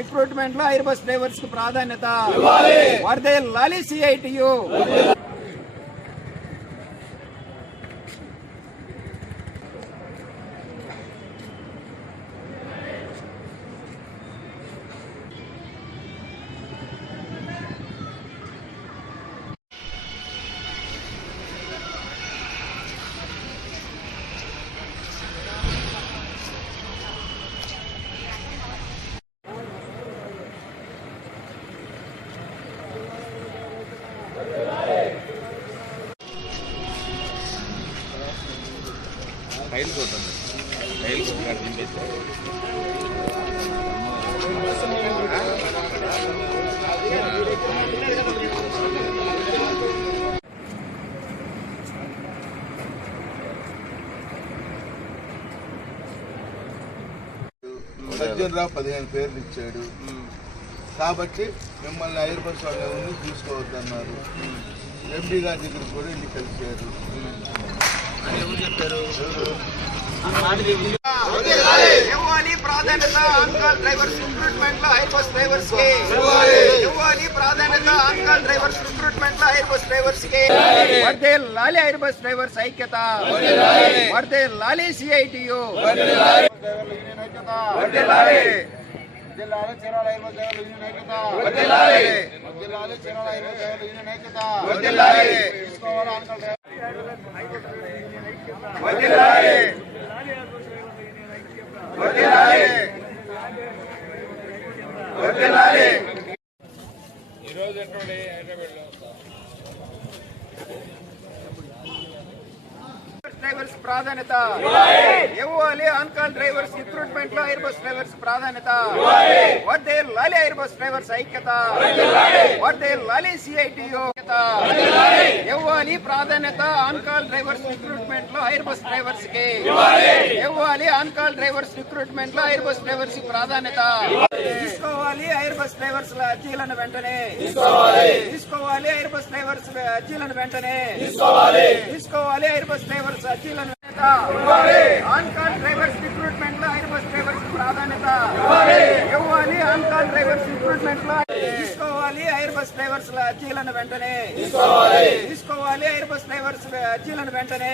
రిక్రూట్మెంట్లో air bus డ్రైవర్స్కు ప్రాధాన్యత వర్దే లాలి సిఐటియు టైల్స్ అవుతుంది టైల్స్ కట్టించేస్తే సజ్జనరావు పదిహేను పేర్లు ఇచ్చాడు. కాబట్టి మిమ్మల్ని బస్ వాళ్ళు ఎవరిని తీసుకోవద్దన్నారు ఎంపీ గారి దగ్గరికి కూడా వెళ్ళి కలిశారు. ఇవ్వాలి ప్రాధాన్యత అంకాల్ డ్రైవర్స్ రిక్రూట్మెంట్లో ఎయిర్ బస్ డ్రైవర్స్కి ఇవ్వాలి ప్రాధాన్యత అంకాల్ డ్రైవర్స్ రిక్రూట్మెంట్లో ఎయిర్ బస్ డ్రైవర్స్కి వర్దే లాలి ఎయిర్ బస్ డ్రైవర్స్ ఐక్యత వర్దే లాలి. సిఐటియు జిల్లాలో చీరాల బస్ డ్రైవర్ల యూనియన్ ఐక్యత. జిల్లాలో చీరాల బస్ డ్రైవర్ల యూనియన్ ఐక్యత. తీసుకోవాలి అంకల్ వర్ధిల్లాలి. డ్రైవర్స్ ప్రాధాన్యత. ఇవ్వాలి ఆన్కాల్ డ్రైవర్స్ రిక్రూట్మెంట్లో ఎయిర్ బస్ డ్రైవర్స్ ప్రాధాన్యత. వడ్డే లాలి ఎయిర్ బస్ డ్రైవర్స్ ఐక్యత. వర్దే లాలి సిఐటి ఇవ్వాలి ప్రాధాన్యత ఆన్కాల్ డ్రైవర్స్ రిక్రూట్మెంట్లో ఎయిర్ బస్ డ్రైవర్స్కి. ఇవ్వాలి ఆన్కాల్ డ్రైవర్స్ రిక్రూట్మెంట్లో ఎయిర్ బస్ డ్రైవర్స్కి ప్రాధాన్యత. తీసుకోవాలి ఎయిర్ బస్ డ్రైవర్స్ అర్జీలను వెంటనే. తీసుకోవాలి. బస్ డ్రైవర్స్ అర్జీలను వెంటనే తీసుకోవాలి. ఎయిర్ బస్ డ్రైవర్స్ అర్జీలను ఆన్ కాల్ డ్రైవర్స్ రిక్రూట్మెంట్లో ఎయిర్ బస్ డ్రైవర్స్ ప్రాధాన్యత ఇవ్వాలి. ఆన్ కాల్ డ్రైవర్స్ రిక్రూట్మెంట్లో తీసుకోవాలి. ఎయిర్ బస్ డ్రైవర్స్ అర్జీలను వెంటనే తీసుకోవాలి. ఎయిర్ బస్ డ్రైవర్స్ అర్జీలను వెంటనే